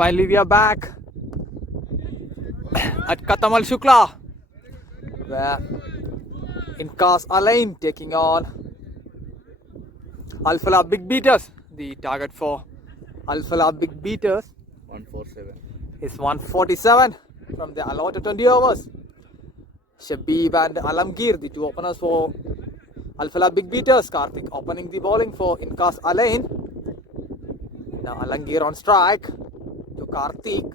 Finally, we are back at Katamal Shukla, where Incas Alain taking on Al Fallah Big Beaters. The target for Al Fallah Big Beaters 147. is 147 from the allotted 20 overs. Shabib and Alamgir, the two openers for Al Fallah Big Beaters. Karthik opening the bowling for Incas Alain. Now Alamgir on strike to Karthik.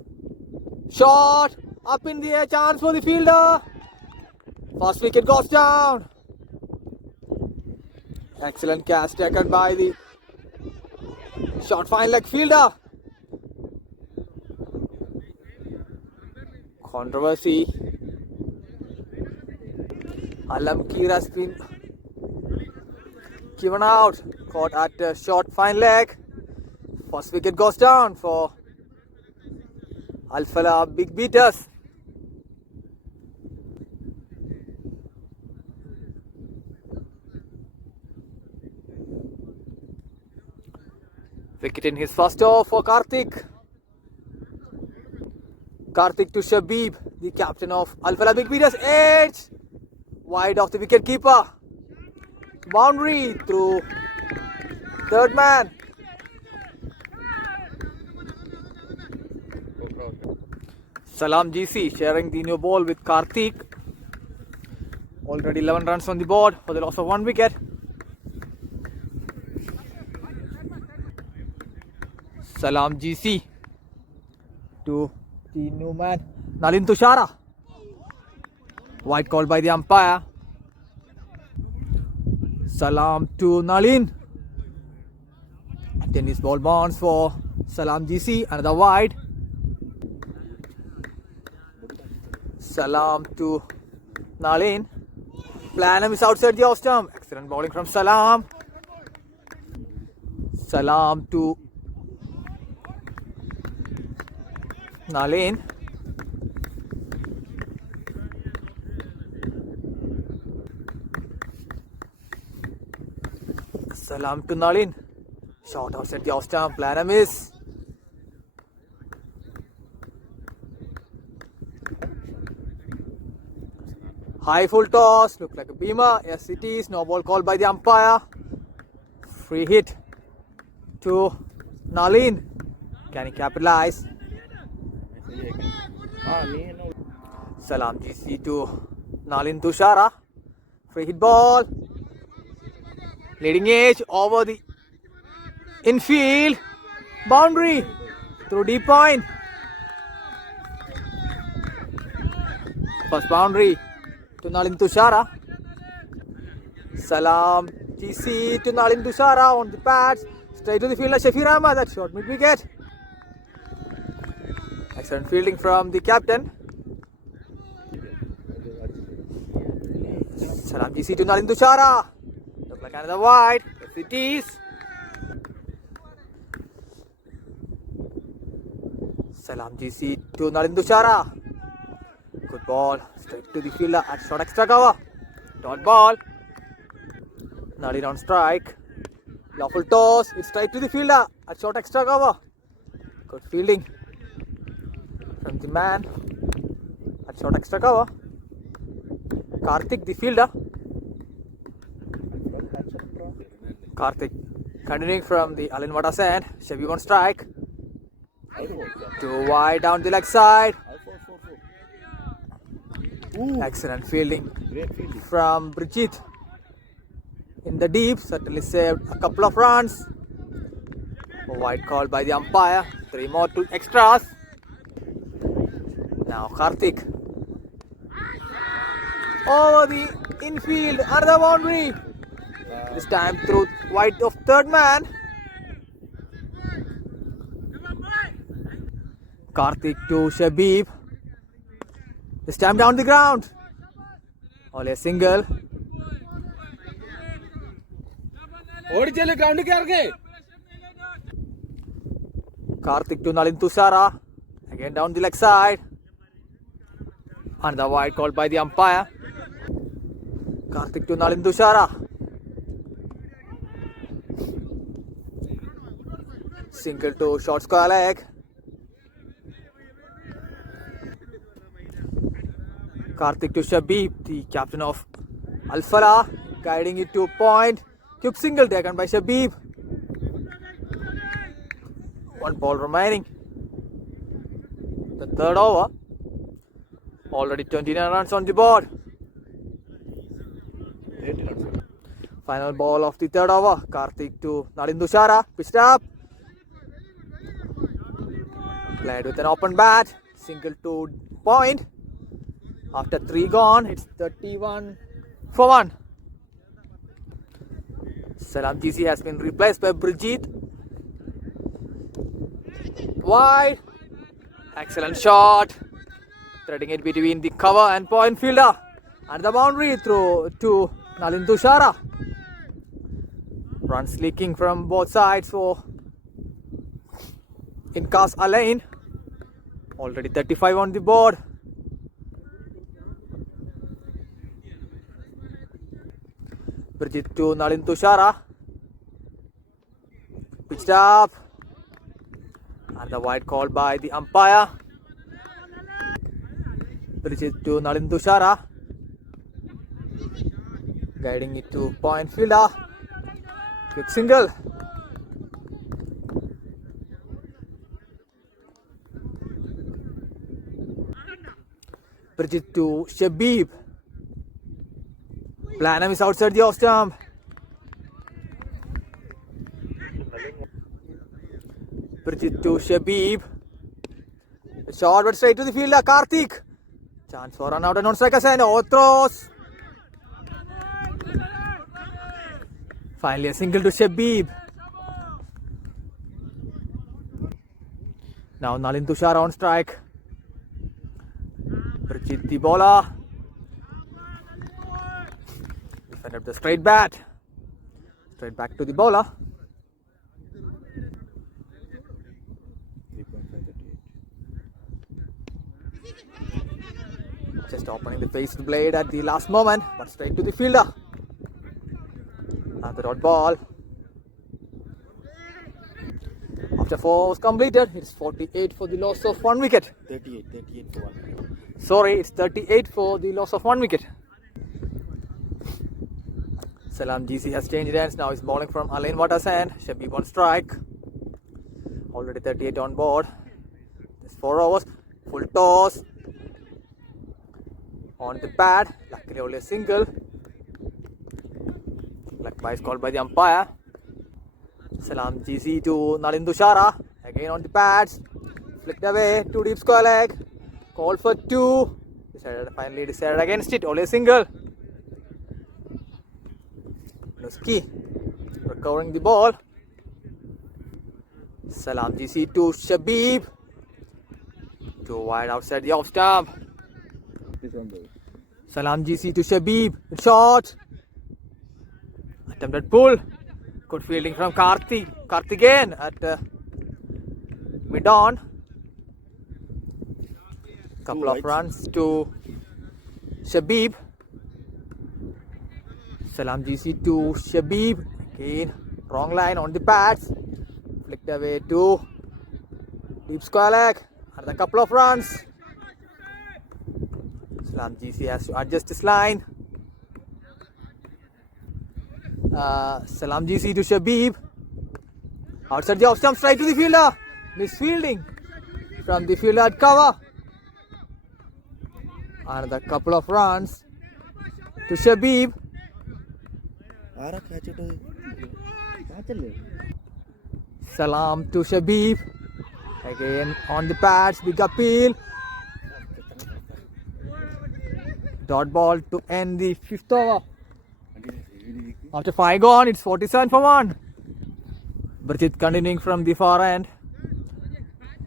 Shot up in the air, chance for the fielder. First wicket goes down. Excellent catch taken by the short fine leg fielder. Controversy. Alamgir has been given out. Caught at a short fine leg. First wicket goes down for Al Fallah Big Beaters. Wicket in his first over for Karthik. Karthik to Shabib, the captain of Al Fallah Big Beaters. Edge wide of the wicket keeper. Boundary through third man. Salam GC sharing the new ball with Karthik. Already 11 runs on the board for the loss of 1 wicket. Salam GC to the new man Nalin Tushara. White called by the umpire. Salam to Nalin. Tennis ball bounce for Salam GC. Another wide. Salam to Nalin. Planham is outside the off stump. Excellent bowling from Salam. Salam to Nalin. Salam to Nalin. Shot outside the off stump. Planham is. High full toss, look like a beamer. Yes, it is. No ball called by the umpire. Free hit to Nalin. Can he capitalize? Salam GC to Nalin Tushara. Free hit ball. Leading edge over the infield. Boundary through deep point. First boundary to Nalin Tushara. Salam GC to Nalin Tushara on the pads. Straight to the fielder Shafir Ahmad. That short mid wicket. Excellent fielding from the captain. Salam GC to Nalin Tushara. Look like another wide. Yes, it is. Salam GC to Nalin Tushara. Good ball. Straight to the fielder at short extra cover. Dot ball. Nalin on strike. Lawful toss. It's straight to the fielder at short extra cover. Good fielding from the man at short extra cover. Karthik the fielder. Karthik continuing from the Alin Wada's end. Shabib on strike. Too wide down the leg side. Excellent fielding from Brigitte in the deep. Certainly saved a couple of runs. Wide call by the umpire. 3 more to extras. Now Karthik over the infield. Another boundary. This time through wide of third man. Karthik to Shabib. This time down the ground. Only a single. Karthik to Nalin Tushara. Again down the leg side. Another wide called by the umpire. Karthik to Nalin Tushara. Single to short square leg. Karthik to Shabib, the captain of Al Falah, guiding it to a point. Quick single taken by Shabib. One ball remaining. The third over. Already 29 runs on the board. Final ball of the third over. Karthik to Nalin Tushara. Pitched up. Played with an open bat. Single to point. After 3 gone, it's 31 for 1. Salam GC has been replaced by Brijit. Wide. Excellent shot. Threading it between the cover and point fielder. And the boundary through to Nalin Tushara. Runs leaking from both sides for Inkas Alain. Already 35 on the board. Brijit to Nalin Tushara. Pitched up. And the wide call by the umpire. Brijit to Nalin Tushara. Guiding it to point fielder. Quick single. Brijit to Shabib. Planham is outside the off stump. Brijit to Shabib. A shot but straight to the fielder. Karthik. Chance for run out and non-strikers and throws. Finally a single to Shabib. Now Nalin Tushara on strike. Brijit the bowler. Defended the straight bat. Straight back to the bowler. Just opening the faced blade at the last moment, but straight to the fielder. And the dot ball. After 4 overs completed, it's 48 for the loss of 1 wicket. 38 for 1. Sorry, it's 38 for the loss of 1 wicket. Salam GC has changed hands. Now he's bowling from Alain Watasan. Shabib on strike. Already 38 on board. There's 4 overs. Full toss. On the pad. Luckily only a single. Luck by is called by the umpire. Salam GC to Nalin Tushara. Again on the pads. Flicked away. 2 deep square leg. Called for 2. Finally decided against it. Only a single. Nuski recovering the ball. Salam GC to Shabib. 2 wide outside the off stump. Salam GC to Shabib. Shot. Attempted pull. Good fielding from Karthikeyan at mid-on. Couple of runs to Shabib. Salam GC to Shabib. Again, wrong line on the pads. Flicked away to deep square leg. And a couple of runs. Salam GC has to adjust his line. Salam GC to Shabib. Outside the off stump, straight to the fielder. Misfielding from the fielder at cover. Another couple of runs to Shabib. Salam to Shabib. Again on the pads, big appeal. Dot ball to end the 5th over. After 5 gone, it's 47 for 1. Brijit continuing from the far end.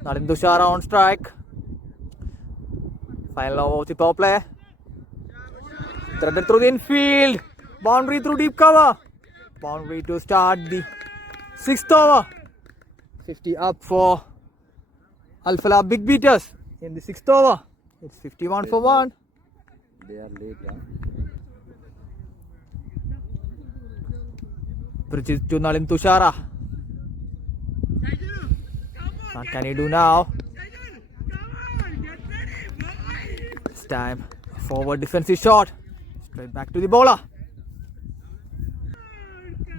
Nalin Tushara on strike. Final over of the power play. Threaded through the infield. Boundary through deep cover. Boundary to start the 6th over. 50 up for Al Falah Big Beaters in the 6th over. It's 51 for 1. They are late, huh? Brijit to Nalin Tushara. What can he do now? This time Forward defensive shot. Straight back to the bowler.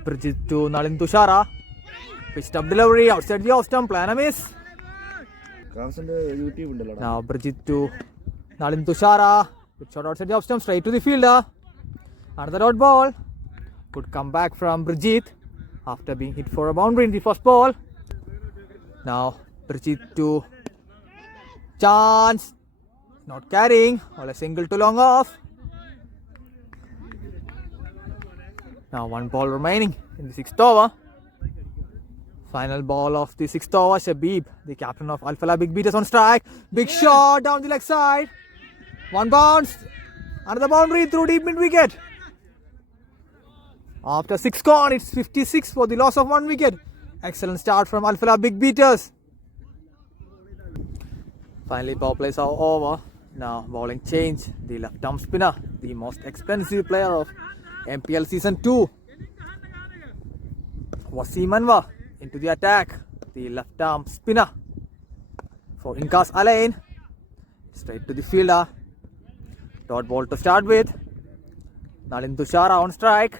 Bridget to Nalin Tushara. Pitched up delivery outside the off stump. Plan a miss. YouTube ഉണ്ടല്ലോ. Now Bridget to Nalin Tushara. Good shot outside the off stump. Straight to the fielder. Another dot ball. Good comeback from Bridget after being hit for a boundary in the first ball. Now Bridget to chance. Not carrying. All a single to long off. Now one ball remaining in the sixth over. Final ball of the sixth over. Shabib, the captain of Al Falah Big Beaters, on strike. Big shot down the leg side. One bounce. Another boundary through deep mid wicket. After 6 gone, it's 56 for the loss of 1 wicket. Excellent start from Al Falah Big Beaters. Finally, power plays are over. Now bowling change. The left arm spinner, the most expensive player of MPL season 2, Wasim Anwar into the attack. The left arm spinner for Inkas Alain. Straight to the fielder. Dot ball to start with. Nalin Tushara on strike.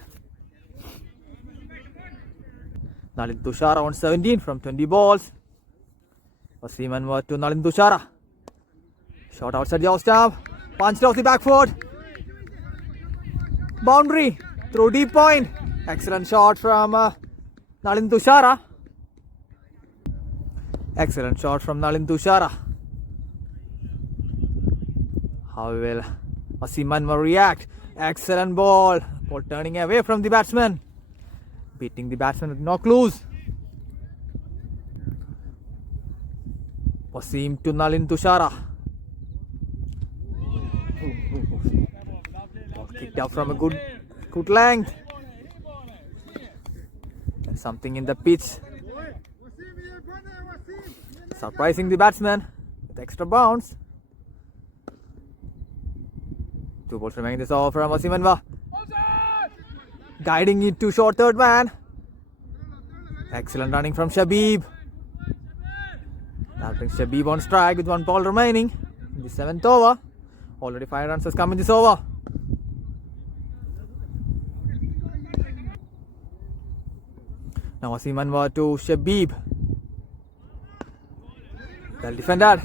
Nalin Tushara on 17 from 20 balls. Wasim Anwar to Nalin Tushara. Shot outside the off stump. Punched off the back foot. Boundary through deep point. Excellent shot from Nalin Tushara. Excellent shot from Nalin Tushara. How will Wasim Anwar react? Excellent ball. Ball turning away from the batsman. Beating the batsman with no clues. Wasim to Nalin Tushara. Kicked out from a good length. There's something in the pitch. Surprising the batsman with extra bounce. 2 balls remaining this over from Wasim Anwar. Guiding it to short third man. Excellent running from Shabib. That brings Shabib on strike with 1 ball remaining in the 7th over. Already 5 runs has come in this over. Now Wasim Anwar to Shabib. Well defended.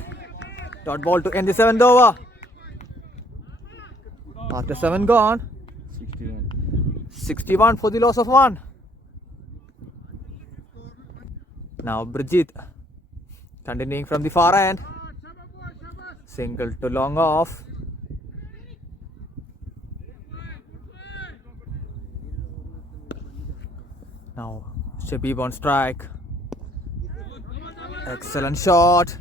Dot ball to end the 7th over. After 7 gone, 61 for the loss of 1. Now Bridget continuing from the far end. Single to long off. Now Shabib on strike. Excellent shot.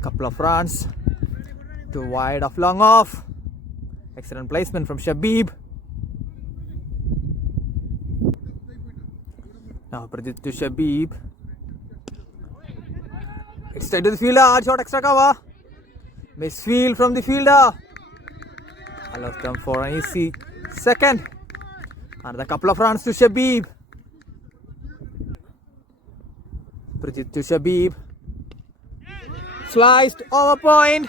Couple of runs. Too wide of long off. Excellent placement from Shabib. Now Pradeep to Shabib. It's straight to the fielder. Hard shot, extra cover. Misfield from the fielder. Allows them for an easy second. Another couple of runs to Shabib. Pradeep to Shabib. Sliced over point.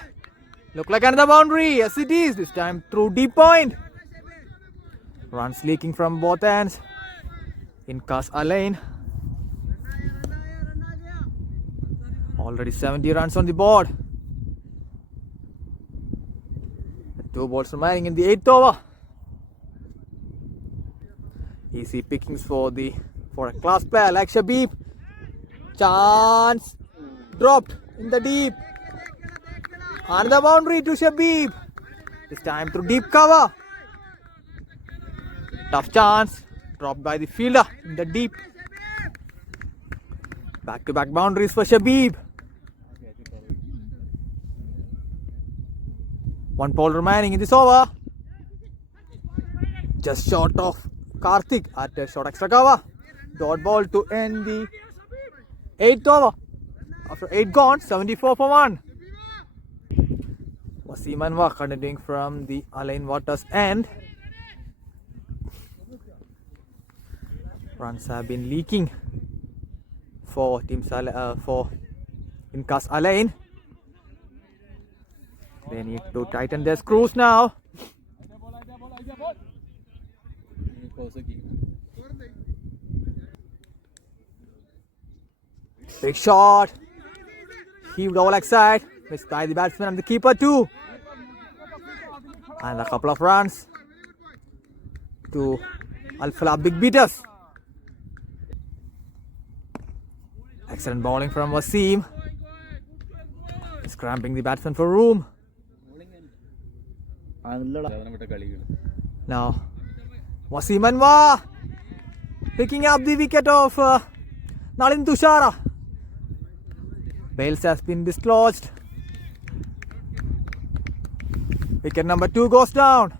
Look like another boundary. Yes, it is. This time through deep point. Runs leaking from both ends. Inkas Alain. Already 70 runs on the board. 2 balls remaining in the 8th over. Easy pickings for a class player like Shabib. Chance. Dropped in the deep. Another boundary to Shabib. This time through deep cover. Tough chance. Dropped by the fielder in the deep. Back-to-back boundaries for Shabib. 1 ball remaining in this over. Just short of Karthik at a short extra cover. Dot ball to end the 8th over. After 8 gone, 74 for 1. Wasim Anwar continuing from the Alain Waters end. Runs have been leaking for Inkas Alain. They need to tighten their screws now. Big shot. Heaved over leg side. Missed by the batsman and the keeper too. And a couple of runs to Al Fallah Big Beaters. Excellent bowling from Wasim. Scramping the batsman for room. Now Wasim Anwar picking up the wicket of Nalin Tushara. Bales has been dislodged. Wicket number 2 goes down.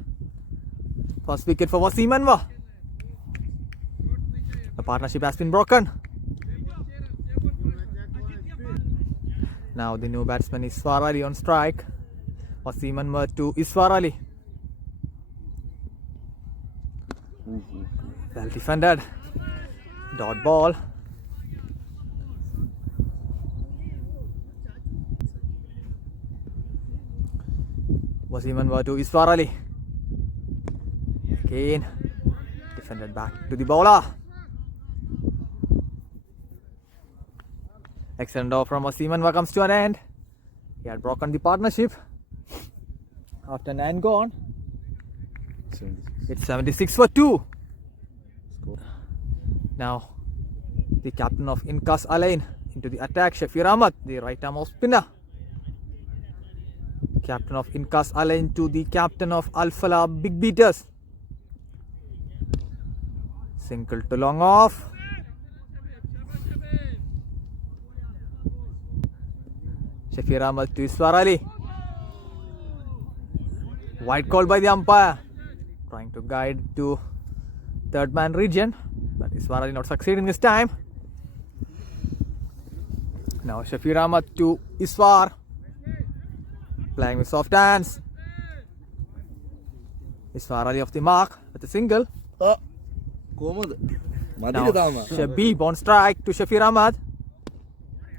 First wicket for Wasim Anwar. The partnership has been broken. Now the new batsman is Iswar Ali on strike. Wasim Anwar to Iswar Ali. Well defended. Dot ball. Wasim Anwar to Iswar Ali. Again defended back to the bowler. Excellent off from Wasim Anwar comes to an end. He had broken the partnership. After 9 gone, 76. it's 76 for 2. Now the captain of Inkas Alain into the attack, Shafir Ahmad, the right arm off spinner. Captain of Inkas Alain to the captain of Al Fallah Big Beaters. Single to long off. Shafir Ahmad to Iswar Ali. Wide call by the umpire. Trying to guide to third man region. But Iswar Ali not succeeding this time. Now Shafir Ahmad to Iswar. Playing with soft hands. Iswar Ali off the mark with a single. Now Shabib on strike to Shafir Ahmad.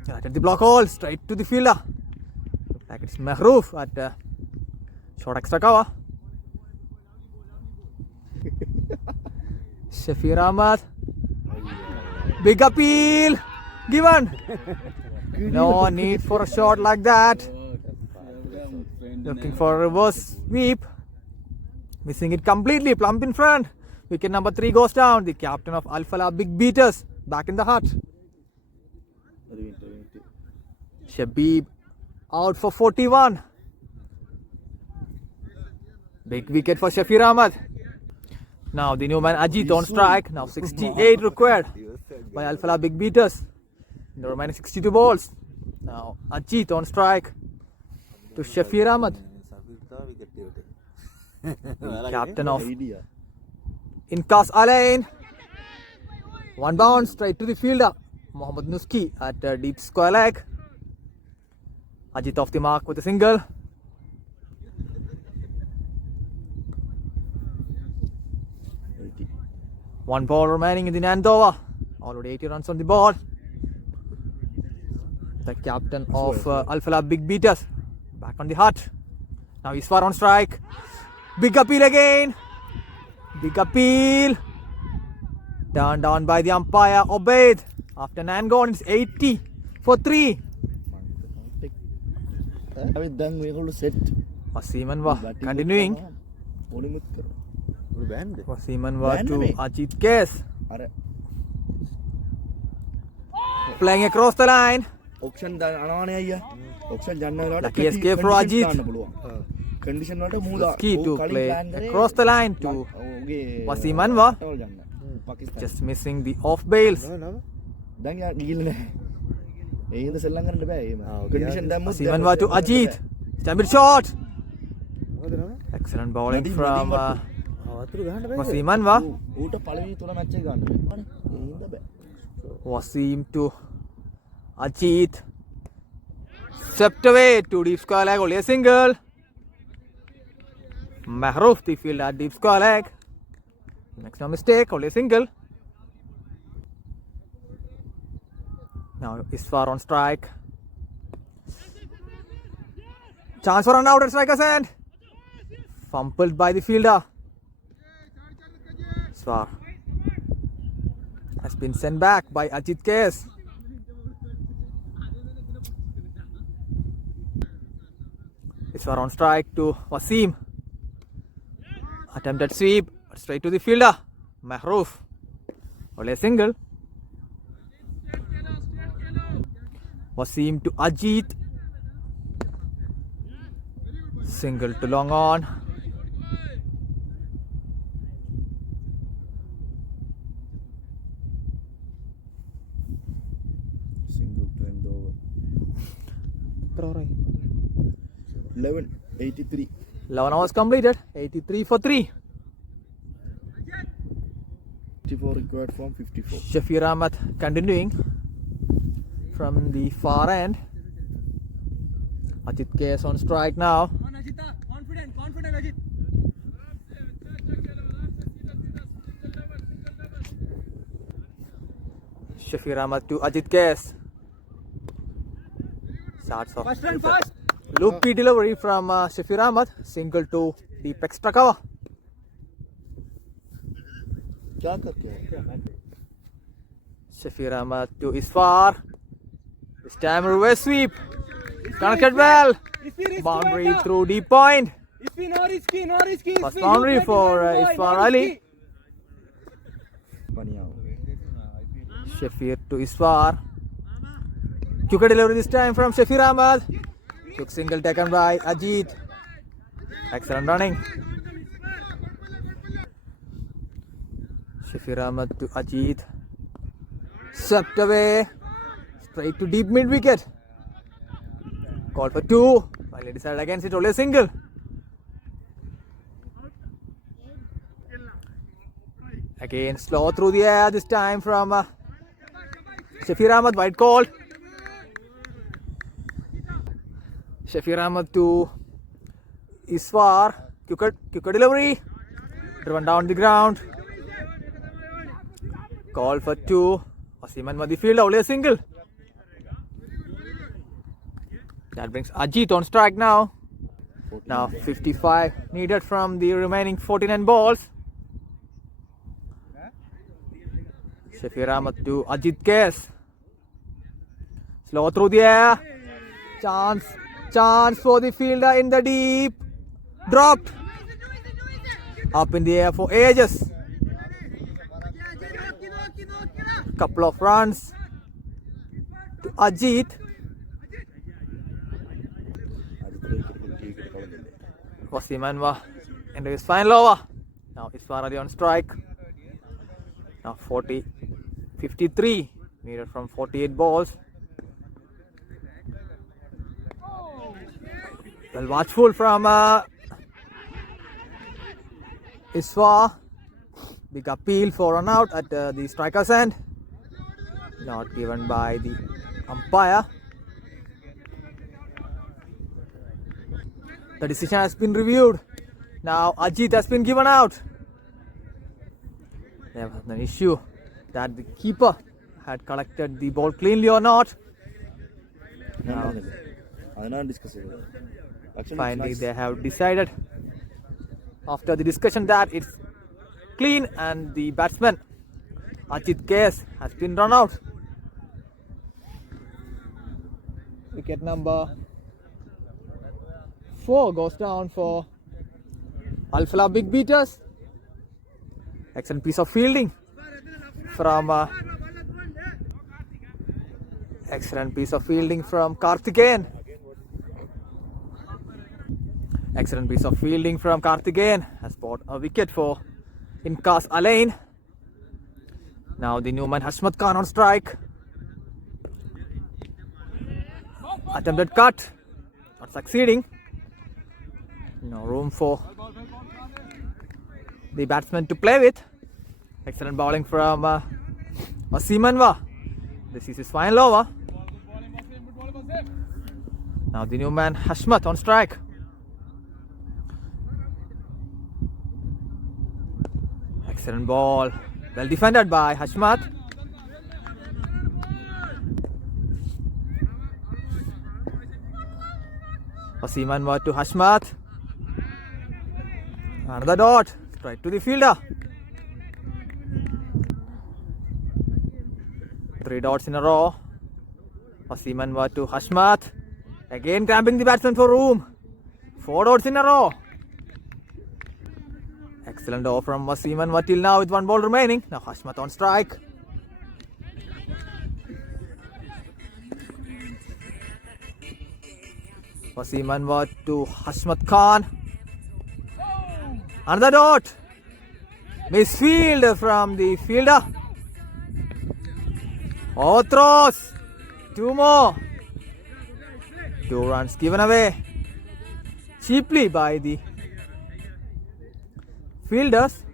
Right at the block hole, straight to the fielder. Looks like it's Mehroof at short extra cover. Shafir Ahmad. Big appeal given. No need for a shot like that. Looking for a reverse sweep. Missing it completely, plump in front. Wicket number 3 goes down. The captain of Al Fallah Big Beaters back in the hut. Shabib out for 41. Big wicket for Shafir Ahmad. Now the new man Ajit on strike. Now 68 required by Al Fallah Big Beaters. The remaining 62 balls. Now Ajit on strike to Shafir Ahmad. Captain of Inkas Alain. One bounce straight to the fielder. Mohammad Nuski at deep square leg. Ajit off the mark with a single. One ball remaining in the ninth over. Already 80 runs on the board. The captain of Al Fallah Big Beaters back on the hut. Now Iswar on strike. Big appeal again. Big appeal. Turned down by the umpire Obaid. After 9 gone, it's 80 for 3. Wasim Anwar continuing. Wasim Anwar to Ajit Case. Playing across the line. Lucky escape for Ajit. Key to play across the line to Wasim Anwar. Just missing the off bails. Wasim Anwar to Ajit. Stamp shot. Excellent bowling from Wasim Anwar. Wasim to Ajit. Swept away to deep square leg. Only a single. Mehroof the field at deep square leg. Makes no mistake. Only a single. Now Iswar on strike. Chance for run out at striker's end. Fumbled by the fielder. Iswar has been sent back by Ajit KS. Iswar on strike to Wasim. Attempted sweep, straight to the fielder. Mahroof. Only a single. Wasim to Ajit. Single to long on. Single to end over. 11:83. 11 hours completed. 83 for 3. 54 required from 54. Shafir Ahmed continuing from the far end. Ajit KS on strike now. Confident Ajit. Shafir Ahmed to Ajit KS. Starts off First run with a fast. loopy delivery from Shafir Ahmed. Single to deep extra cover. क्या करके Shafir Ahmed to Iswar. This time reverse sweep. Connected well. Boundary through deep point. No risky. First boundary for Iswar Ali. बढ़िया हो Shafir to Iswar. Quick delivery this time from Shafir Ahmed. Quick single taken by Ajit. Excellent running. Shafir Ahmed to Ajit. Swept away. Straight to deep mid wicket. Called for 2. Finally decided against it. Only a single. Again slow through the air. This time from Shafir Ahmed. Wide call. Shafir Ahmed to Iswar. Quicker delivery. Driven down the ground. Call for 2. Wasim and Madhifield. Only a single. That brings Ajit on strike now. Now 55 needed from the remaining 49 balls. Shafir Ahmed to Ajit KS. Slow through the air. Chance for the fielder in the deep. Dropped. Up in the air for ages. Couple of runs to Ajit. Wasim Anwar into his final over. Now Iswar Ali on strike. Now 53 needed from 48 balls. Well watchful from Iswar. Big appeal for run out at the striker's end. Not given by the umpire. The decision has been reviewed. Now Ajit has been given out. There was an issue that the keeper had collected the ball cleanly or not. അതിനാണ് discuss ചെയ്തത് Finally, they have decided after the discussion that it's clean and the batsman Ajit KS has been run out. Wicket number 4 goes down for Al-Falah Big Beaters. Excellent piece of fielding from Karthikeyan. Excellent piece of fielding from Karthikeyan has brought a wicket for Inqas Alain. Now the new man Hashmat Khan on strike. Attempted cut, not succeeding. No room for the batsman to play with. Excellent bowling from Wasim Anwar. This is his final over. Now the new man Hashmat on strike. Excellent ball. Well defended by Hashmat. Wasim Anwar to Hashmat. Another dot. Straight to the fielder. 3 dots in a row. Wasim Anwar to Hashmat. Again cramping the batsman for room. 4 dots in a row. Excellent over from Wasim Anwar till now with 1 ball remaining. Now Hashmat on strike. Wasim Anwar to Hashmat Khan. Another dot. Misfield from the fielder. Overthrows. 2 more. 2 runs given away cheaply by the fielders.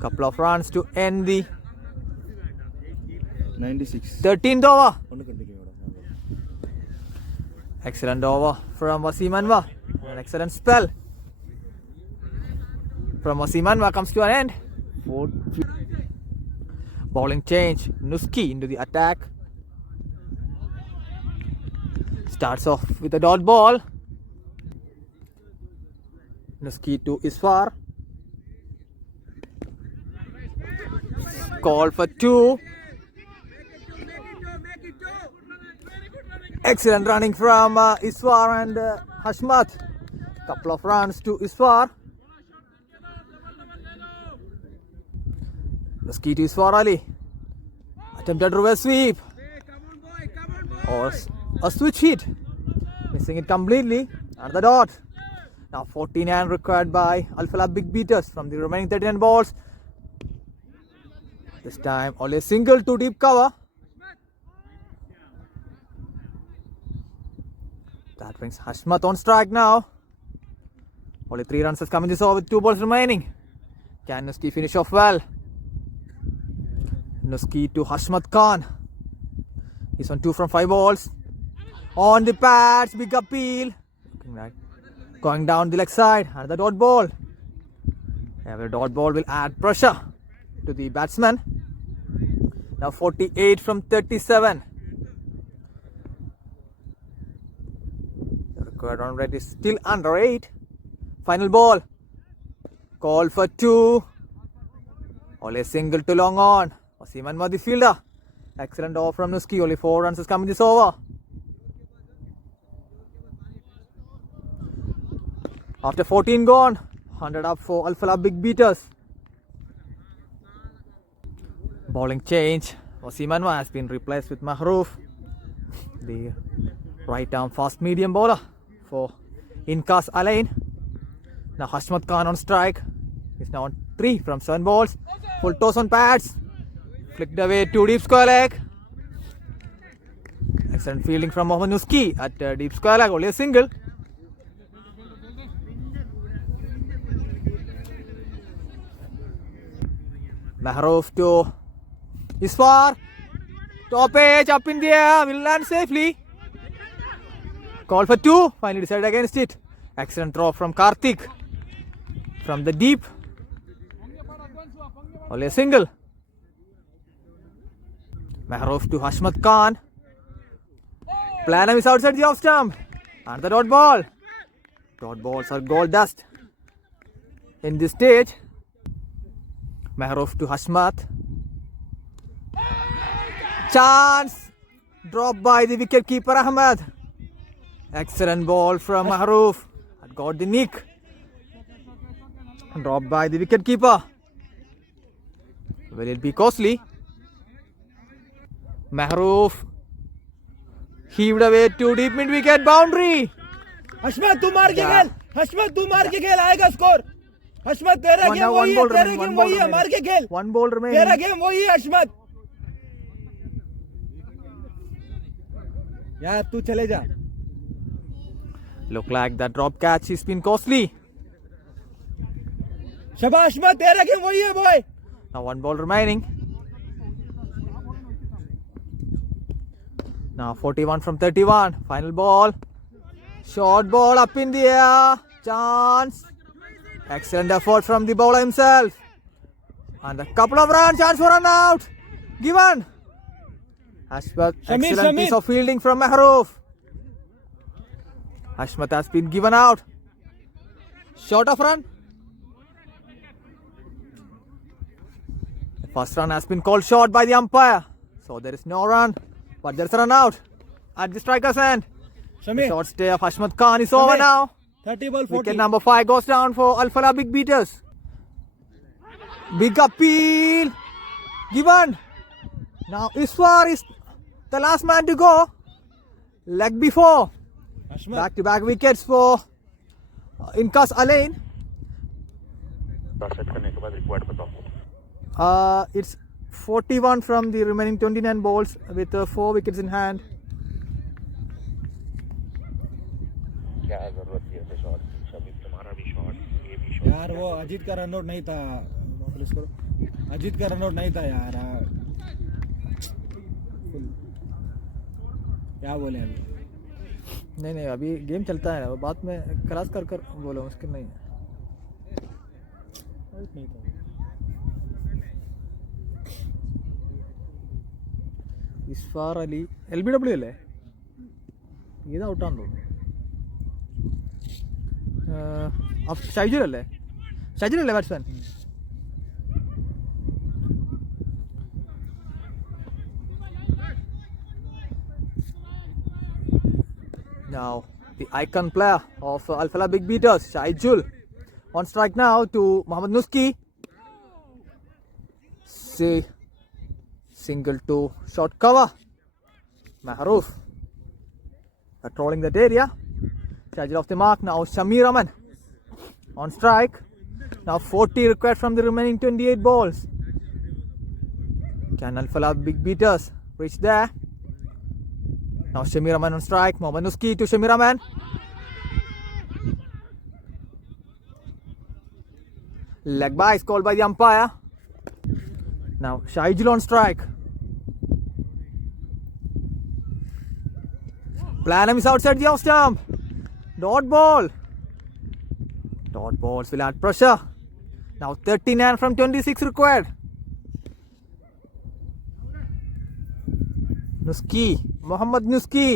Couple of runs to end the 96. 13th over. One continue. Excellent over from Wasim Anwar. An excellent spell from Wasim Anwar comes to an end. Bowling change. Nuski into the attack. Starts off with a dot ball. Nuski to Iswar. Call for 2. Excellent running from Iswar and Hashmat. Couple of runs to Iswar. Nuski to Iswar Ali. Attempted reverse sweep. Or a switch hit. Missing it completely. And the dot. Now 49 required by Al Fallah Big Beaters from the remaining 39 balls. This time only a single to deep cover. That brings Hashmat on strike now. Only 3 runs has come in this over with 2 balls remaining. Can Nuski finish off well? Nuski to Hashmat Khan. He's on 2 from 5 balls. On the pads, big appeal. Looking right. Going down the leg side. Another dot ball. Every dot ball will add pressure to the batsman. Now 48 from 37. The required run rate is still under 8. Final ball. Call for 2. Only a single to long on. Wasim Anwar the fielder. Excellent over from Nuski. Only 4 runs has come in this over. After 14 gone, 100 up for Al Fallah Big Beaters. Bowling change. Wasim Anwar has been replaced with Mahroof, the right arm fast medium bowler for Inkas Alain. Now Hashmat Khan on strike. He's now on 3 from 7 balls. Full toss on pads. Flicked away to deep square leg. Excellent fielding from Mohammad Nuski at deep square leg. Only a single. Mahroof to Iswar. Top edge up in the air. Will land safely. Call for 2. Finally decided against it. Excellent throw from Karthik. From the deep. Only a single. Mahroof to Hashmat Khan. Planham is outside the off stump. And the dot ball. Dot balls are gold dust in this stage. Mahroof to Hashmat. Chance. Dropped by the wicket keeper Ahmed. Excellent ball from Mahroof. Got the nick. Dropped by the wicket keeper. Will it be costly? Mahroof heaved away to deep mid wicket boundary. हशमत तू मार के खेल, हशमत तू मार के खेल, आएगा score. हशमत तेरा गेम वही है, तेरा गेम वही है, मार के खेल. 1 ball remaining. तेरा गेम वही है हशमत. यार तू चले जा. Look like that drop catch has been costly. शाबाश हशमत, तेरा गेम वही है boy. Now 1 ball remaining. Now 41 from 31. Final ball. Short ball up in the air. Chance. Excellent effort from the bowler himself. And a couple of runs. Chance for run out. Given. Hashmat, Shamir, excellent Shamir. piece of fielding from Mahroof. Hashmat has been given out. Short of run. The first run has been called short by the umpire. So there is no run, but there's a run out at the striker's end. The Shamir, short stay of Hashmat Khan is over Shamir. now. 30 ball 40. Wicket number 5 goes down for Al Falah Big Beaters. Big appeal given. Now Iswar is the last man to go. Leg before. Hashmat. Back-to-back wickets for Inkas Alain. It's 41 from the remaining 29 balls with 4 wickets in hand. यार वो अजीत का run out नहीं था. वापस करो. अजीत का run out नहीं था यार. क्या बोले अभी? नहीं अभी गेम चलता है ना, बाद में क्रॉस कर बोलो, मुश्किल नहीं है. आउट नहीं था. ഇസ്ഫാർ അലി LBW അല്ലേ? ഇത് ഔട്ടാന്ന് തോന്നുന്നു. ഷൈജുൽ അല്ലേ batsman? Now the icon player of Al Falah Big Beaters, Shaijul, on strike now to Mohammad Nuski. Single to short cover. Mahroof patrolling that area. Shaijul off the mark. Now Shamir Aman on strike. Now 40 required from the remaining 28 balls. Can Al Falah Big Beaters reach there? Now Shamir Aman on strike. Mohammad Nuski to Shamir Aman. Leg by is called by the umpire. Now Shaijul on strike. Planham is outside the off stump. Dot ball. Dot balls will add pressure. Now 39 from 26 required. Nuski, Mohammad Nuski.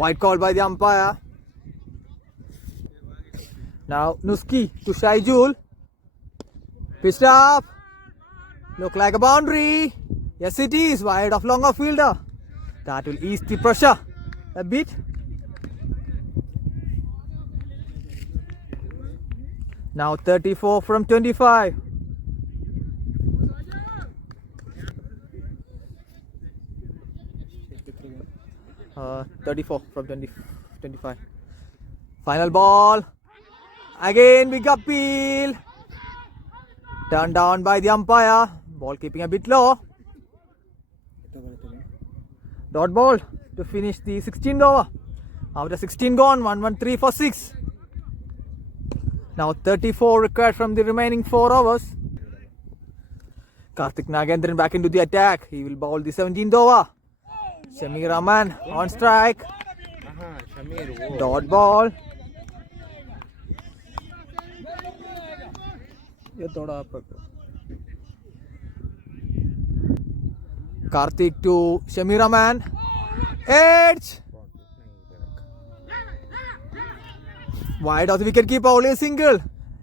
Wide call by the umpire. Now Nuski to Shaijul. Pitched up. Look like a boundary. Yes, it is. Wide of longer fielder. That will ease the pressure a bit. Now 34 from 25. 34 from 25. Final ball. Again big appeal. Turned down by the umpire. Ball keeping a bit low. Dot ball to finish the 16th over. After 16 gone, 113 for 6. Now 34 required from the remaining 4 overs. Karthik Nagendran back into the attack. He will bowl the 17th over. Shamir Aman on strike. Dot ball. Karthik to Shamir Aman. Edge. Wide of the wicket keeper, only a single.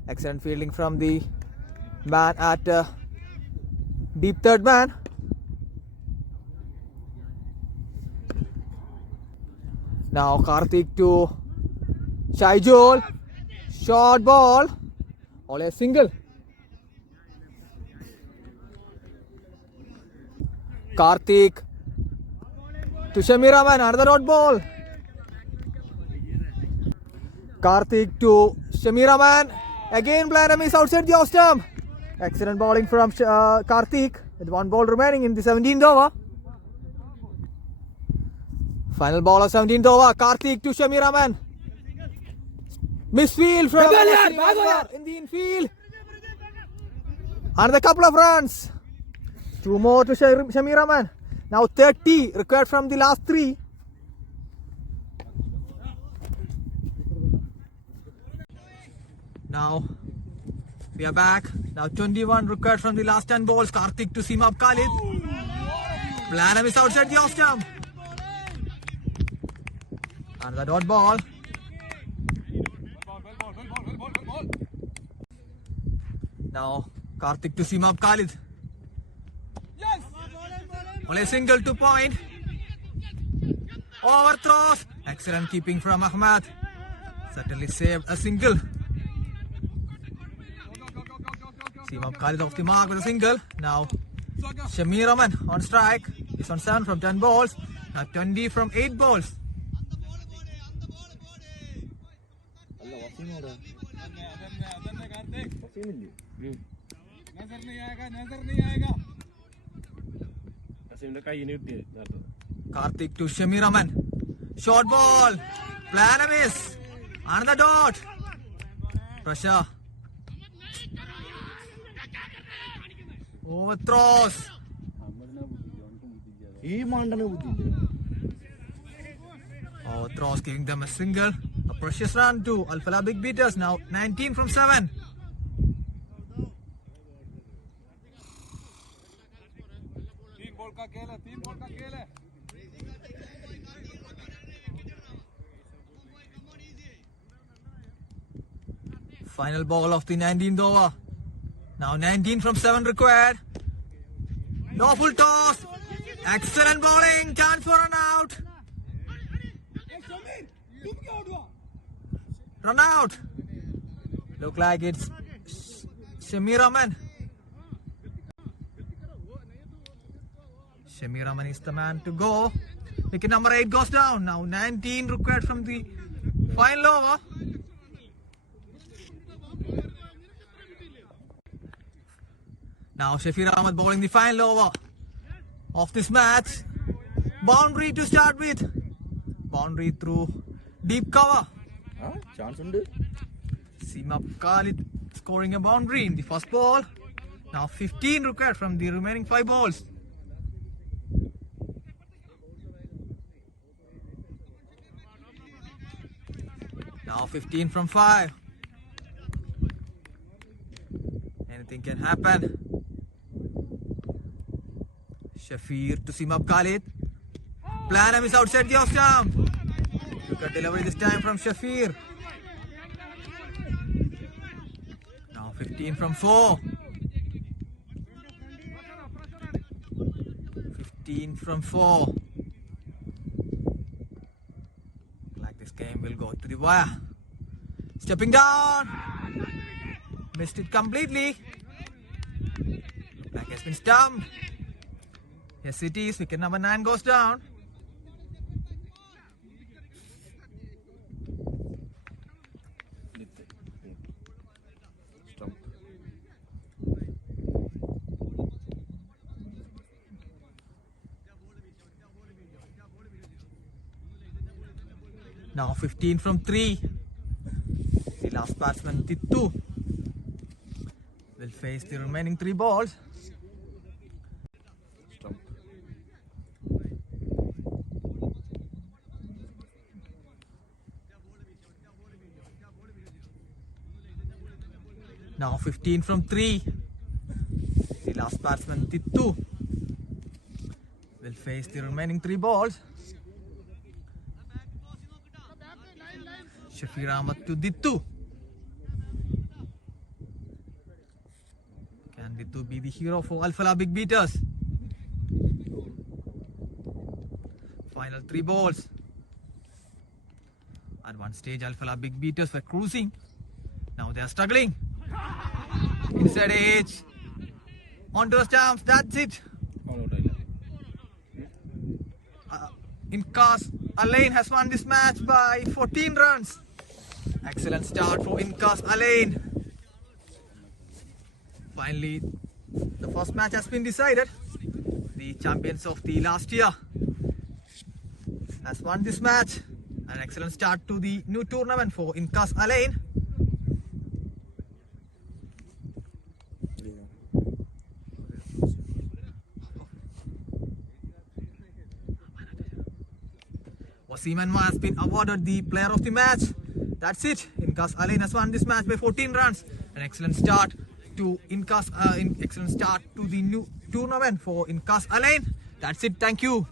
Excellent fielding from the man at deep third man. Now Karthik to Shaijul. Short ball. Only a single. Karthik to Shamir Aman. Another dot ball. Karthik to Shamir Aman. Again Planham is outside the off stump. Excellent bowling from Karthik with 1 ball remaining in the 17th over. Final ball of 17th over. Karthik to Shamir Aman. Misfield from in the infield. Another couple of runs. 2 more to Shamir Aman. Now 30 required from the last 3. Now we are back. Now 21 required from the last 10 balls. Karthik to Seema Khalid. Planham is outside the off stump. And the dot ball. Now Karthik to seam up Khalid. Only a single 2 point. Overthrows. Excellent keeping from Ahmad. Certainly saved a single. Seam up Khalid off the mark with a single. Now Shamir Rahman on strike. He's on 7 from 10 balls. Now 20 from 8 balls. അല്ല വസീമോടാ വസീമില്ലേ Karthik to Shamir Rahman. Short ball. Planham is on the dot. Pressure. Overthrows. ഈ മാണ്ടനെ ബുദ്ധിയില്ലേ Overthrows giving them a single. A precious run to Al-Falah Big Beaters. Now 19 from 7. Final ball of the 19th over. Now 19 from 7 required. No full toss. Excellent bowling. Chance for run out. Run out. Look like it's Shamir Rahman. Shamir Rahman is the man to go. Wicket number 8 goes down. Now 19 required from the final over. Now Shafir Ahmed bowling the final over of this match. Boundary to start with. Boundary through deep cover. ആ chance ഉണ്ട് Seam up Khalid scoring a boundary in the first ball. Now 15 required from the remaining 5 balls. Now 15 from 5. Anything can happen. Shafir to seam up Khalid. Planham is outside the off stump. Look at delivery this time from Shafir. Now 15 from 4. 15 from 4. Like this game will go to the wire. Stepping down. Missed it completely. Like has been stumped. Yes, it is. Wicket number 9 goes down. Stump Now 15 from 3. The last batsman, Tittu, will face the remaining 3 balls. Stump Now 15 from 3. The last batsman, Tittu, will face the remaining 3 balls. Shafir Ahmed to Dittu. Can Dittu be the hero for Al-Falah Big Beaters? Final 3 balls. At one stage, Al-Falah Big Beaters were cruising. Now they are struggling. Inside edge. Onto the stumps. That's it. അവനോട്ടായില്ല Inkas Alain has won this match by 14 runs. Excellent start for Inkas Alain. Finally, the first match has been decided. The champions of the last year has won this match. An excellent start to the new tournament for Inkas Alain. Wasim Anwar has been awarded the player of the match. That's it. Inkas Alain has won this match by 14 runs. An excellent start to excellent start to the new tournament for Inkas Alain. That's it. Thank you.